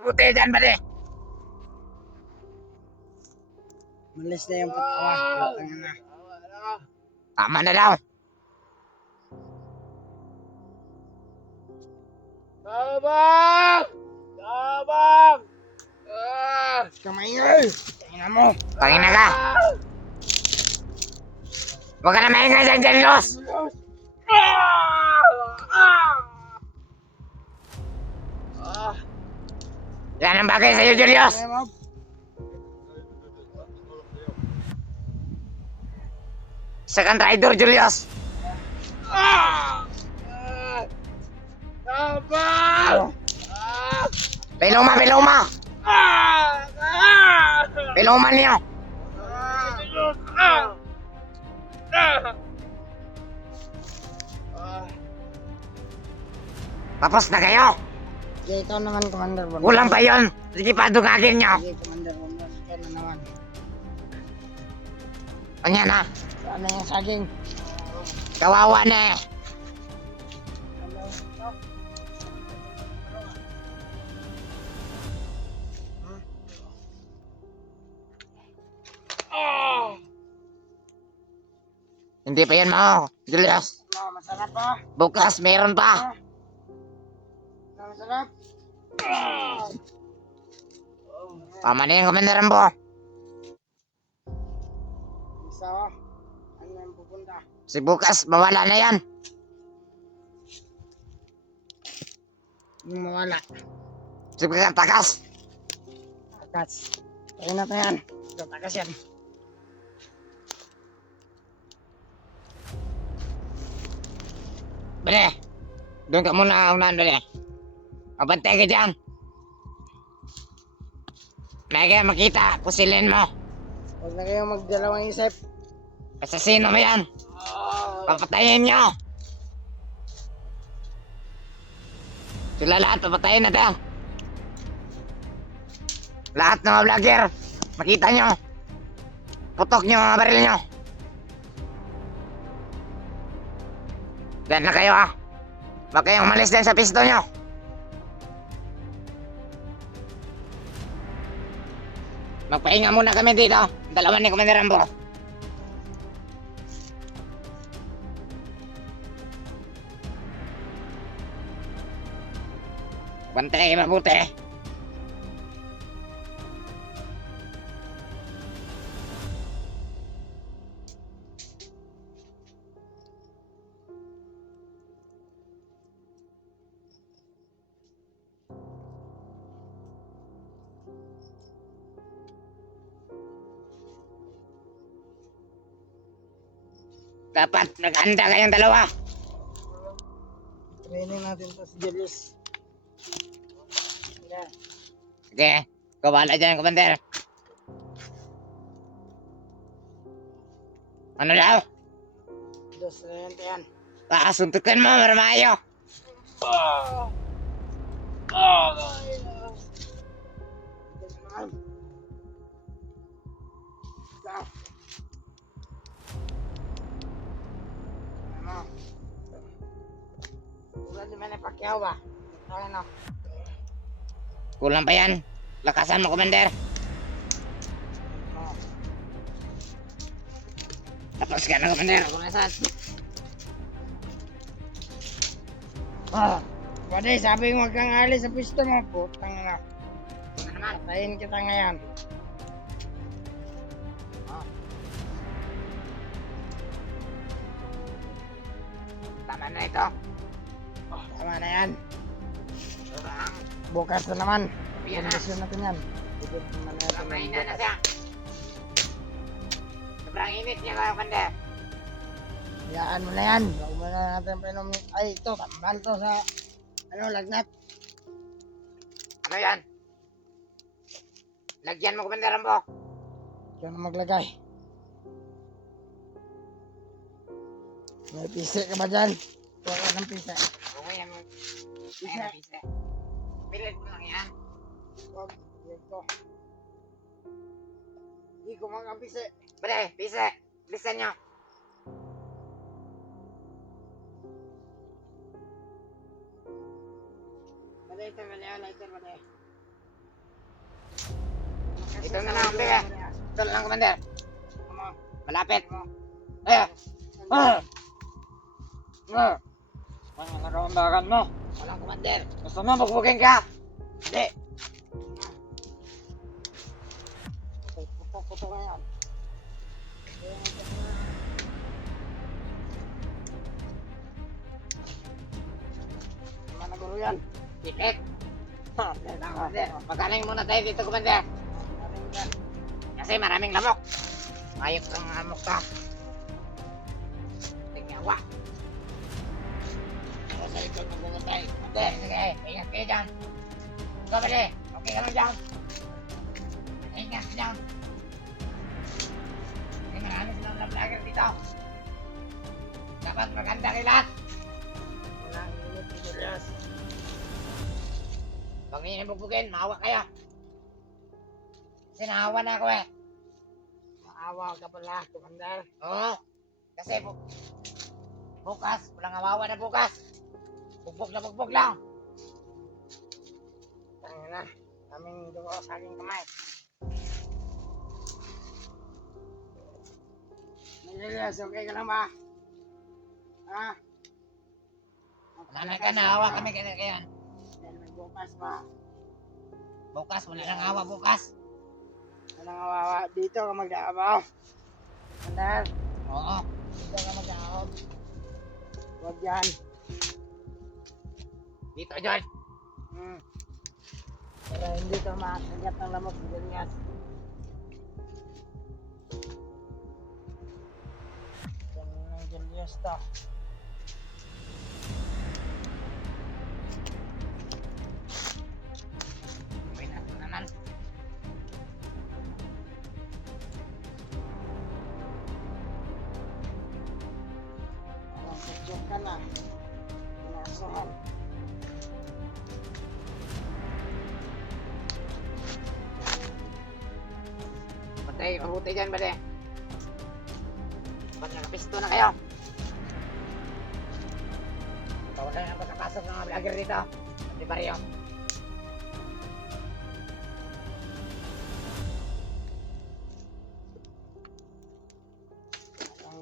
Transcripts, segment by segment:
Mabuti dyan, bade. Malis na yung patawa. Putang na. Tama na daw. Tabang! Tabang! Kamay nga. Tingnan mo. Tangina ka. Huwag ka na maingay dyan, Julius. Yan ang bagay sa'yo, Julius. Tingnan mo. Second rider, Julius. Tabang! Piluma, piluma. Piluma niyo. Tapos na kayo. Sige, ikaw naman, Commander Bondan. Kulang pa yun. Sige pa, dugagin nyo. Sige, Commander Bondan. Ikaw na naman. Kanya na. Saan na yung saging? Kawawa na eh. Hindi pa yan mo, Julius. No, masarap ba? Bukas, meron pa. No, masarap. Tama na yung Commander Rambo. Isa ko. Ano yung pupunta? Si bukas, mawala na yan. Yung mawala. Si bukas, takas. Takas. Kaya na yan. Takas yan. Bale, doon ka muna unahan, bale. Mabantay ka dyan. May kaya makita, pusilin mo. Huwag na kayong magdalawang isip. Asasino mo yan. Papatayin nyo. Sila lahat, papatayin natin. Lahat ng mga vlogger, makita nyo. Putok nyo mga baril nyo. Yan na kayo ah. Huwag kayong umalis din sa pisto nyo. Magpahinga muna kami dito. Dalawa ni Commander Rambo. Bantay mabuti. Dapat naghanda kayong dalawa. Training natin to si Julius. Yan. Sige, kabala dyan, Commander. Ano daw? Dos na yan. Suntukan mo, maramayo. Ulan di mana Pacquiao ba? Tayo na. Kulang pa yan. Lakasan mo, Commander. Oh. Tapos ka na, Commander. Kumasan. Ah, pwede sabi mo huwag kang alis sa pisto mo. Putang na. Ano naman? Patayin kita ngayon. Tama na ito. Tama na yan. Bukas na naman. Yan na. Kondisyon natin yan. Bibig naman natin yan Mahina na bukas. siya. Sobrang init niya, Commander. Hayaan mo na yan. Huwag mo na natin painom. Ay, ito. Tambal to sa lagnat. Ano yan? Lagyan mo, Commander Rambo. Ikaw na maglagay. May pisi ka ba dyan? Kuha ka ng pisi. Okay, yan. Ayan, pisa. Pilit mo lang yan. Huwag. Dito. Hindi ko mga pisi. Bale, pisa. Bilisan nyo. Bale, ito. Bale, lighter. Bale. Ito na lang, sige. Ito na lang, Commander. Malapit. Eh. Ano naramdaman mo? Walang Commander. Gusto mo bugbugin ka? Hindi. Putok ngayon. Mana guru yan? Titik. Commander. Pagkaling muna tayo dito, Commander. Kasi maraming lamok. Ayok kang amok ka. Tingyawa. Ako sa likod magbumatay. Commander, sige. Ingat kayo dyan. Ikaw ba di? Okay ka lang dyan. Ingat ka dyan. Kasi marami silang vlogger dito. Dapat maganda kay lahat. Wala ang init ni Julius. Pag hindi bubugin, maawa kayo. Kasi naawa na ako eh. Maawa ka pala, Commander. Oo. Kasi bukas, walang awawa na bukas. Bugbog lang. Tangin na. Kaming dugo sa aking kamay. Julius, okay ka lang ba? Ha? Wala ka, naawa kami kaya. Dahil may bukas pa. Bukas, wala nang awa bukas. Walang awawa. Dito ka mag-aabaw. Commander, Oo. dito ka mag-aabaw. Huwag yan. Dito, George. Pero hindi ka makasagat ng lamok ni Julius. Ganun ng Julius to. May nato naman. Walang sadyok ka na. Pinasuhan. Patay, mabuti dyan, bade. Ba't nakapisto na kayo? Wala na ang pagkapasok ng mga vlogger dito. Di ba rin? Ang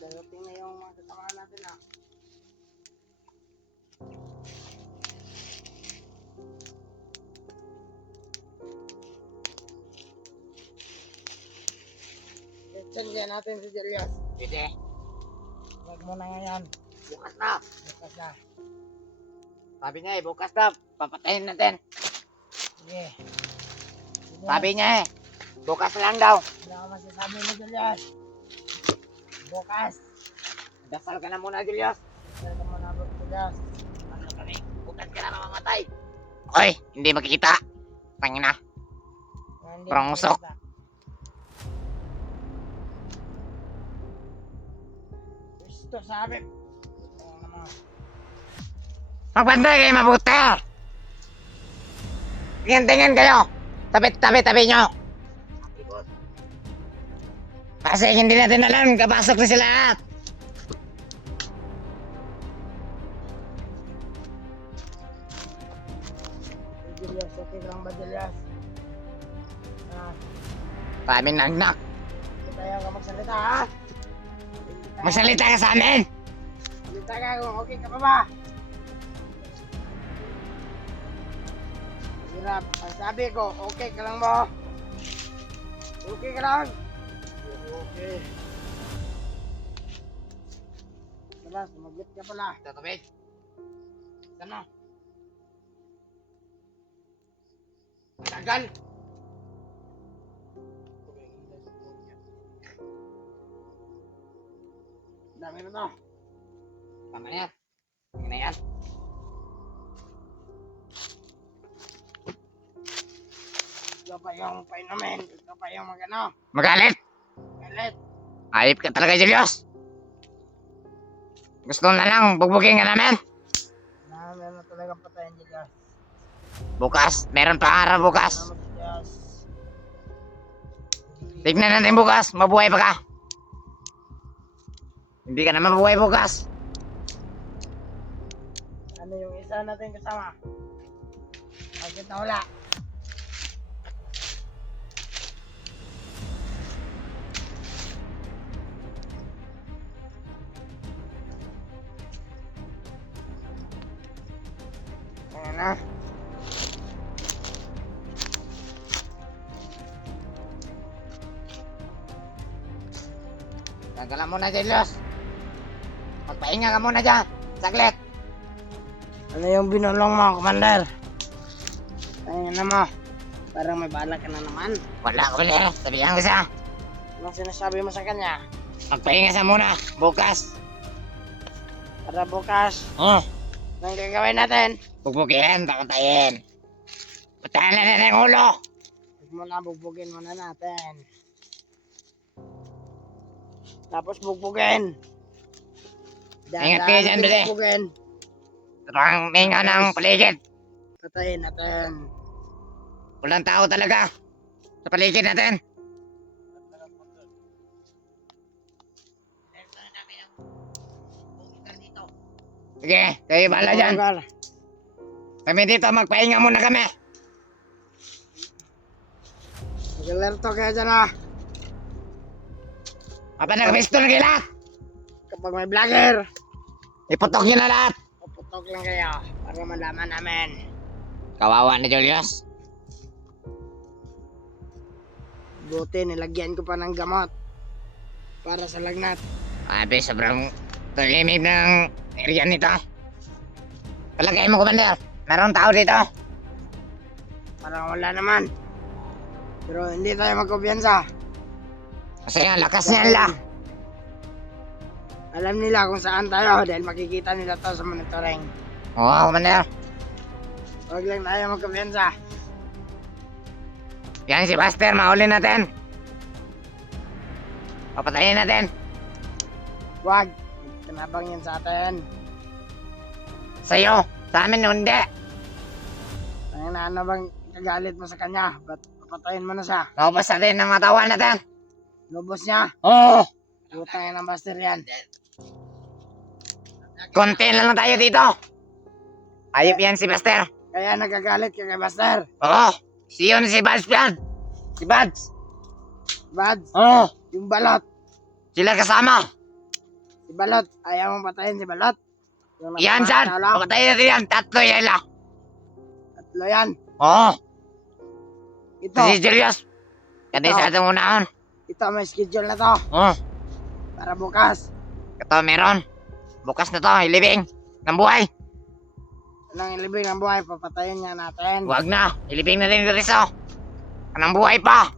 darating na yung mga kasamahan natin ah. Change natin si Julius. Hindi. Huwag mo na ngayon. Bukas na. Bukas na. Sabi niya eh, bukas na. Papatayin natin. Sige. Julius, Sabi niya eh. Bukas lang daw. wala ka masasabi ni Julius. Bukas. Dasal ka na muna, Julius. Saan ka mo na Julius? Ano kami? Bukas ka na mamamatay. Oy, hindi makikita. Tangin na. Hindi Parang usok. makikita. Gusto sabi. Oo naman. Magbantay kayo mabuti. Tingin kayo. Tabi nyo. Kasi hindi natin alam, kapasok na sila. Julius, okay lang ba Julius? Ah, Kami nagnak. hindi tayo ka magsalita ha? Magsalita ka sa amin. Salita ka kung okay ka pa ba? Hirap, ang sabi ko, okay ka lang ba? Okay ka lang? Okay. Wala, sumaglit ka pala. Tatawid. Ano? Matagal. Dami na to. Tama na yan. Tingnan na yan. Ito pa yung painumin. Ito pa yung magano. Magalit. Galit. Ayip ka talaga, Julius. Gusto na lang, bugbugin ka namin. Meron na talagang patayin Julius. Bukas, meron pa araw bukas. Salamat Julius. Tignan natin bukas, mabuhay pa ka. Hindi ka naman mabuhay bukas. Ano yung isa natin kasama? Bakit na wala? na. Tagalan muna, Julius. Magpahinga ka muna dyan. Saglit. Ano yung binulong mo, Commander? Ayun na mo. Parang may bala ka na naman. Wala ko pala. Sabihan ko siya. Anong sinasabi mo sa kanya? Magpahinga siya muna. Bukas. Para bukas, Oh. anong gagawin natin? Bugbukin. Pakatayin. Patayin na ng ulo. Huwag mo na, bugbugin muna natin. Tapos bugbugin. Ingat kayo dyan, Bili. Bugbugin. Parang minga ng paligid. Patayin natin. Walang tao talaga. Sa paligid natin. Sige, kayo bahala dyan. Lugar. Kami dito, magpahinga muna kami. Mag-alerto kayo dyan ah. Apa nag-pistol kayo lahat? Kapag may vlogger, Iputok nyo na lahat. puputok lang kayo para malaman namin. Kawawa ni Julius. Buti, nilagyan ko pa ng gamot para sa lagnat. Abi, sobrang tahimik ng area nito. Palagay mo, Commander. Meron tao dito. Parang wala naman. Pero hindi tayo magkumpiyansa. Kasi ang lakas niya nila. Alam nila kung saan tayo dahil makikita nila to sa monitoring. Oo, Commander. Huwag lang tayo magkumpiyansa. Yan si Buster, mahuli natin. Papatayin natin. Huwag. Tinabang yan sa atin. Sa'yo. Sa amin, hindi. Ang ano bang kagalit mo sa kanya? Ba't papatayin mo na siya? Naubos natin ang matawan natin. Lubos niya. Oo. Butang yan ang Buster yan. Konti na lang tayo dito. Ayop yan si Buster. Kaya nagagalit ka kay Buster. Oo. Siyon si Buds yan. Si Buds. Bads, Oo. yung balot. Sila kasama. Si Balot. Ayaw mong patayin si Balot. Yung Yan, nasa San. tao lang. Papatayin natin yan. Tatlo yan lang. Tatlo yan. Oo. Ito. Si Julius. Kadi sa atong unahon. Ito may schedule na to. Oo. Para bukas. Ito meron. Bukas na to. Ilibing. Ng buhay. Nang ilibing ng buhay, papatayin niya natin. Huwag na. Ilibing natin ito riso. Anong buhay pa.